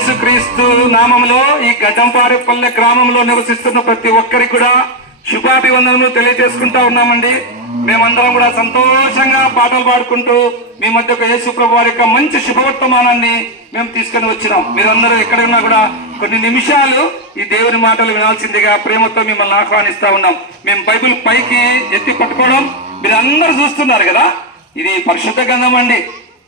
యేసుక్రీస్తు నామంలో ఈ గజంపారెపల్లె గ్రామంలో నివసిస్తున్న ప్రతి ఒక్కరికి కూడా శుభాభివందనలు తెలియజేసుకుంటా ఉన్నామండి. మేమందరం కూడా సంతోషంగా పాటలు పాడుకుంటూ మీ మధ్య ఒక యేసు ప్రభు వారి యొక్క మంచి శుభవర్తమానాన్ని మేము తీసుకొని వచ్చినాం. మీరందరూ ఎక్కడైనా కూడా కొన్ని నిమిషాలు ఈ దేవుని మాటలు వినాల్సిందిగా ప్రేమతో మిమ్మల్ని ఆహ్వానిస్తా ఉన్నాం. మేము బైబిల్ పైకి ఎత్తి పట్టుకోవడం మీరు చూస్తున్నారు కదా? ఇది పరిశుద్ధ గంధం అండి.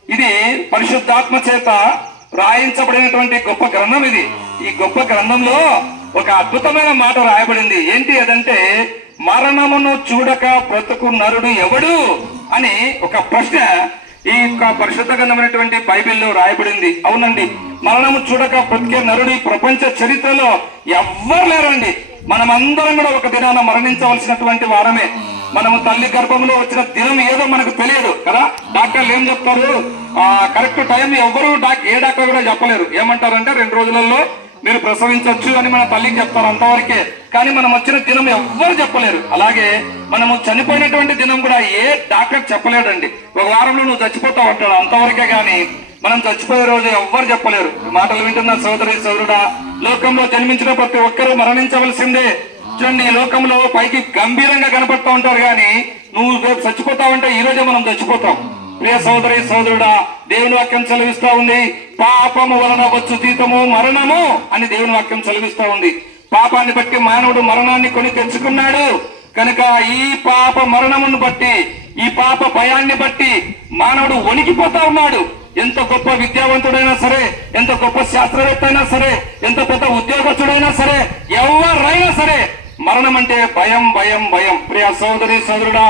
ఇది పరిశుద్ధాత్మ చేత రాయించబడినటువంటి గొప్ప గ్రంథం ఇది. ఈ గొప్ప గ్రంథంలో ఒక అద్భుతమైన మాట రాయబడింది. ఏంటి అదంటే మరణమును చూడక బ్రతుకు నరుడు ఎవడు? అని ఒక ప్రశ్న ఈ యొక్క పరిశుద్ధ గ్రంథమైనటువంటి బైబిల్లో రాయబడింది. అవునండి. మరణము చూడక బ్రతికే నరుడు ఈ ప్రపంచ చరిత్రలో ఎవ్వరు లేరండి. మనమందరం కూడా ఒక దినాన మరణించవలసినటువంటి వారమే. మనము తల్లి గర్భంలో వచ్చిన దినం ఏదో మనకు తెలియదు కదా? డాక్టర్లు ఏం చెప్తారు? ఆ కరెక్ట్ టైం ఎవరు డాక్- ఏ డాక్టర్ కూడా చెప్పలేరు. ఏమంటారంటే రెండు రోజులలో మీరు ప్రసవించవచ్చు అని మన తల్లికి చెప్తారు అంతవరకే. కానీ మనం వచ్చిన దినం ఎవ్వరు చెప్పలేరు. అలాగే మనము చనిపోయినటువంటి దినం కూడా ఏ డాక్టర్ చెప్పలేడండి. ఒక వారంలో నువ్వు చచ్చిపోతావు అంటాడు. అంతవరకే కానీ మనం చచ్చిపోయే రోజు ఎవ్వరు చెప్పలేరు. మాటలు వింటున్న సోదరి సోదరుడా లోకంలో జన్మించిన ప్రతి ఒక్కరూ మరణించవలసిందే. చూడండి ఈ లోకంలో పైకి గంభీరంగా కనపడుతూ ఉంటారు కానీ నువ్వు రేపు చచ్చిపోతావంటే ఈ రోజే మనం చచ్చిపోతాం. ప్రియ సోదరి సోదరుడా దేవుని వాక్యం చదివిస్తా ఉంది. పాపము వలన వచ్చు జీతము మరణము అని దేవుని వాక్యం చదివిస్తా ఉంది. పాపాన్ని బట్టి మానవుడు మరణాన్ని కొని తెచ్చుకున్నాడు. కనుక ఈ పాప మరణమును బట్టి ఈ పాప భయాన్ని బట్టి మానవుడు వణికిపోతా ఉన్నాడు. ఎంత గొప్ప విద్యావంతుడైనా సరే ఎంత గొప్ప శాస్త్రవేత్త అయినా సరే ఎంత పెద్ద ఉద్యోగస్తుడైనా సరే ఎవరైనా సరే మరణం అంటే భయం భయం భయం. ప్రియ సోదరి సోదరుడా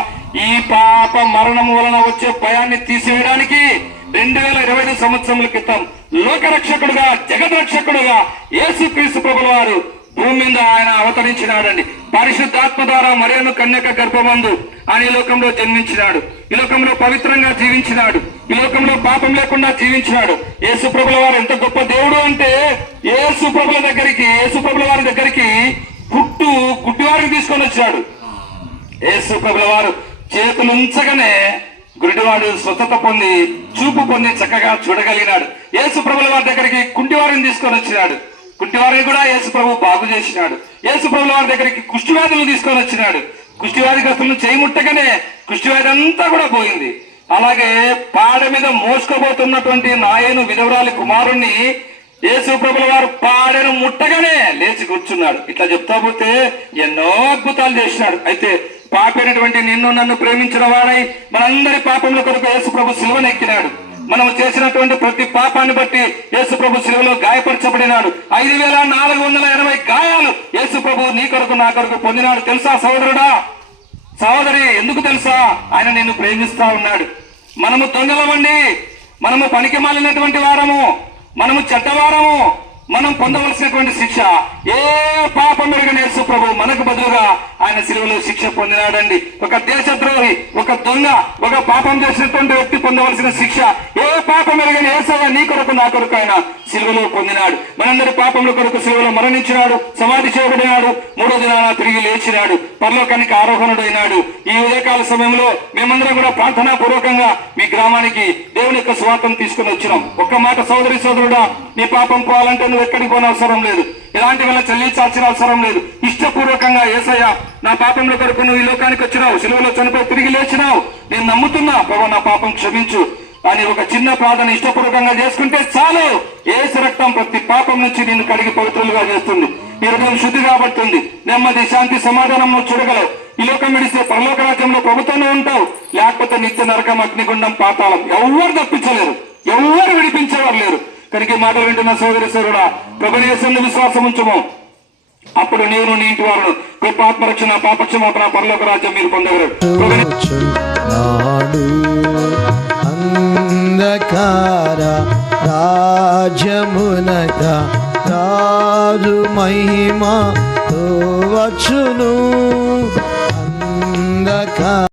ఈ పాప మరణం వలన వచ్చే భయాన్ని తీసివేయడానికి రెండు వేల ఇరవై ఐదు సంవత్సరముల క్రితం లోకరక్షకుడుగా జగద్రక్షకుడుగా యేసుక్రీస్తు ప్రభుల వారు భూమి మీద ఆయన అవతరించినాడండి. పరిశుద్ధాత్మ ద్వారా మరియను కన్యక గర్భమందు ఆయన ఈ లోకంలో జన్మించినాడు. ఈ లోకంలో పవిత్రంగా జీవించినాడు. ఈ లోకంలో పాపం లేకుండా జీవించినాడు. యేసు ప్రభుల వారు ఎంత గొప్ప దేవుడు అంటే యేసు ప్రభుల దగ్గరికి యేసు ప్రభుల వారి దగ్గరికి గుడ్డివారిని తీసుకొని వచ్చాడు. యేసు ప్రభుల వారు చేతులుంచగానే గురిటివాడు పొంది చూపు పొంది చక్కగా చూడగలిగినాడు. యేసు ప్రభుల వారి దగ్గరికి కుంటివారిని తీసుకొని వచ్చినాడు. కుంటివారిని కూడా యేసు ప్రభు బాగు చేసినాడు. యేసు ప్రభుల వారి దగ్గరికి కుష్టివ్యాధులను తీసుకొని వచ్చినాడు. కుష్టివ్యాధిగ్రస్తులను చేయముట్టగానే కుష్టివ్యాధి అంతా కూడా పోయింది. అలాగే పాడ మీద మోసుకోబోతున్నటువంటి నాయను విధవరాలి కుమారుణ్ణి యేసు ప్రభుల వారు ఆయన ముట్టగానే లేచి కూర్చున్నాడు. ఇట్లా చెప్తా పోతే ఎన్నో అద్భుతాలు చేసినాడు. అయితే పాపైనటువంటి నిన్ను నన్ను ప్రేమించిన వాడై మనందరి పాపముల కొరకు యేసు ప్రభు సిలువనెక్కినాడు మనం చేసినటువంటి ప్రతి పాపాన్ని బట్టి యేసు ప్రభు శిలువలో గాయపరచబడినాడు. ఐదు వేల నాలుగు వందల ఎనభై గాయాలు యేసు ప్రభు నీ కొరకు నా కొరకు పొందినాడు. తెలుసా సోదరుడా సోదరి ఎందుకు తెలుసా? ఆయన నిన్ను ప్రేమిస్తా ఉన్నాడు. మనము దొంగలమండి మనము పనికి మాలినటువంటి వారము. మనము చెడ్డవారము. మనం పొందవలసినటువంటి శిక్ష. ఏ పాపం మెరుగని యేసు ప్రభు మనకు బదులుగా ఆయన సిలువలో శిక్ష పొందినాడండి. ఒక దేశద్రోహి ఒక దొంగ ఒక పాపం చేసినటువంటి వ్యక్తి పొందవలసిన శిక్ష. ఏ పాపం మెరుగని ఏసయ్య నీ కొరకు నా కొరకు ఆయన సిలువలో పొందినాడు. మనందరి పాపముల కొరకు సిలువలో మరణించినాడు సమాధి చేయబడినాడు మూడో దినాన తిరిగి లేచినాడు పరలోకానికి ఆరోహణుడైనాడు. ఈ ఉదయకాల సమయంలో మేమందరం కూడా ప్రార్థనా పూర్వకంగా మీ గ్రామానికి దేవుని యొక్క స్వార్థం తీసుకుని వచ్చినాం. ఒక్క మాట సోదరి సోదరుడా నీ పాపం పోవాలంటే నువ్వు ఎక్కడికి అవసరం లేదు. ఎలాంటి వల్ల చెల్లించాల్సిన అవసరం లేదు. ఇష్టపూర్వకంగా ఏసయ్య నా పాపంలో కొరకు నువ్వు ఈ లోకానికి వచ్చినావు సెలవులో చనిపోయి తిరిగి లేచినావు. నేను నమ్ముతున్నా ప్రభు నా పాపం క్షమించు. అని ఒక చిన్న ప్రార్థన ఇష్టపూర్వకంగా చేసుకుంటే చాలు. ఏసు రక్తం ప్రతి పాపం నుంచి నిన్ను కడిగి పవిత్రులుగా చేస్తుంది. ఈ హృదయం శుద్ధి కాబడుతుంది. నెమ్మది శాంతి సమాధానం నువ్వు చూడగలవు. ఈ లోకం విడిస్తే పరలోక రాజ్యంలో ప్రభుత్వంలో ఉంటావు. లేకపోతే నిత్య నరకం అగ్నిగుండం పాతాళం ఎవరు తప్పించలేరు. ఎవరు విడిపించేవారు లేరు. కనుక మాట మాటలు వింటున్న సోదరి సోదరుడా ప్రభునేశ్వరుని విశ్వాసం ఉంచము. అప్పుడు నేను నీ ఇంటి వారు గొప్ప ఆత్మరక్షణ పాపక్షమాపణ పరలోక రాజ్యం మీరు పొందగలరు. ప్రభుని- అంధకార రాజ్యమునక రాజు మహిమ వచ్చును అంధకార